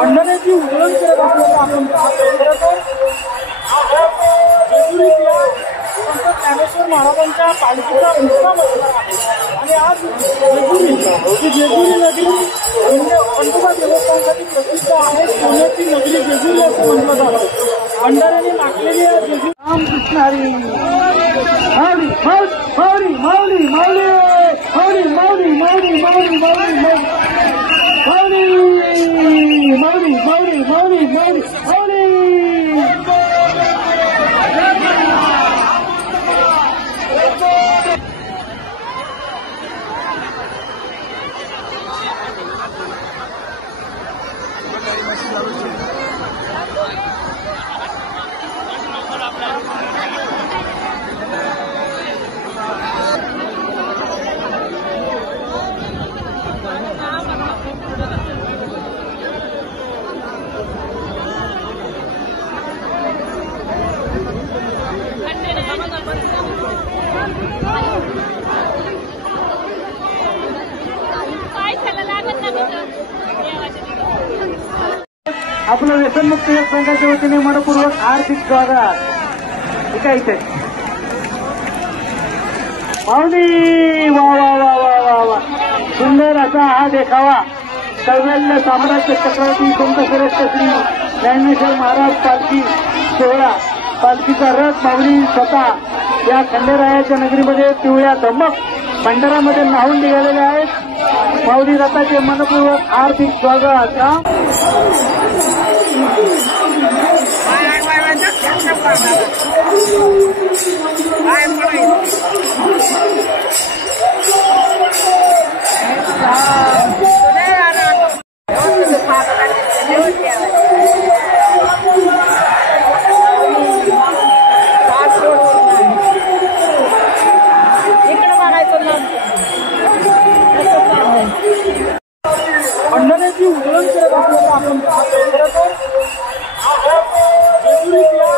खंडण्याची उधळण करत असल्याचं आपण पाहतो। जेजुरीतल्या संत ज्ञानेश्वर महाराजांच्या पालखीचा मुक्काम असणार आहे आणि आज जेजुरी नगरी खंडोबा देवस्थानासाठी प्रसिद्ध आहे। सोन्याची नगरी जेजुरी असं म्हटलं जातं। भंडाऱ्याने मागलेली आहे जेजुरी। रामकृष्ण हरी माऊली माऊली माऊली माऊली माऊली माऊली माऊली माऊली माऊली माऊली माऊली माऊली माऊली आपलं व्यसनमुक्त संघाच्या वतीने मनपूर्वक आर्थिक स्वागत। ठीक आहे इथे माऊली वा वा वा वा वा वा सुंदर असा हा देखावा कैवल्य साम्राज्य चक्रवर्ती संत श्रेष्ठ श्री ज्ञानेश्वर महाराज पालखी सोहळा पालखीचा रथ माऊली स्वतः या खंडेरायाच्या नगरीमध्ये पिवळ्या धमक भंडारामध्ये न्हावून निघालेले आहेत। माऊली रथाचे मनपूर्वक आर्थिक स्वागत। खंडण्याची उधळण करत असल्याचं आपण पाहतो। जेजुरीतल्या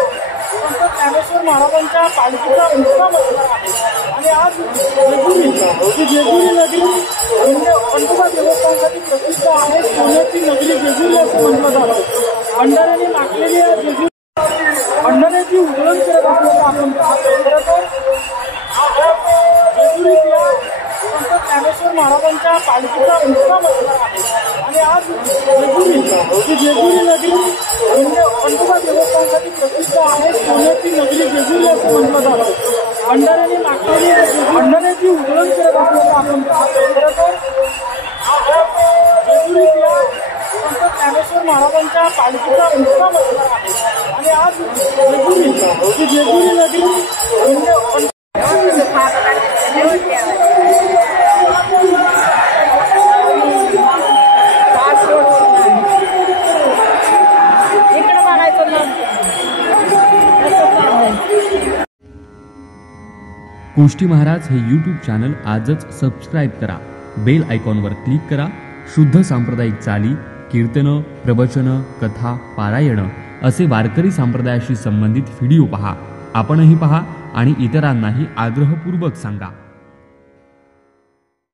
संत ज्ञानेश्वर महाराजांच्या पालखीचा मुक्काम असणार आहे आणि आज जेजुरी नगरी खंडोबा देवस्थानासाठी प्रसिद्ध आहे। सोन्याची नगरी जेजुरी असं म्हटलं जातं। भंडाऱ्याने मागलेली आहे जेजुरी। खंडण्याची उधळण करत असल्याचं आपण पाहतो। जेजुरीतल्या संत ज्ञानेश्वर महाराजांच्या पालखीचा मुक्काम असणार आहे आणि आज जेजुरी नगरी खंडोबा देवस्थानासाठी प्रसिद्ध आहे। सोन्याची नगरी जेजुरी असं म्हटलं जातं। भंडाऱ्याने मागलेली आहे खंडण्याची उधळण करत असल्याचं आपण पाहतो। जेजुरीतल्या संत ज्ञानेश्वर महाराजांच्या पालखीचा मुक्काम असणार आहे आणि आज जेजुरी नगरी गोष्टी महाराज हे यूट्यूब चॅनल आजच सबस्क्राईब करा। बेल आयकॉनवर क्लिक करा। शुद्ध सांप्रदायिक चाली, कीर्तनं, प्रवचनं, कथा, पारायणं असे वारकरी संप्रदायाशी संबंधित व्हिडिओ पहा। आपणही पहा आणि इतरांनाही आग्रहपूर्वक सांगा।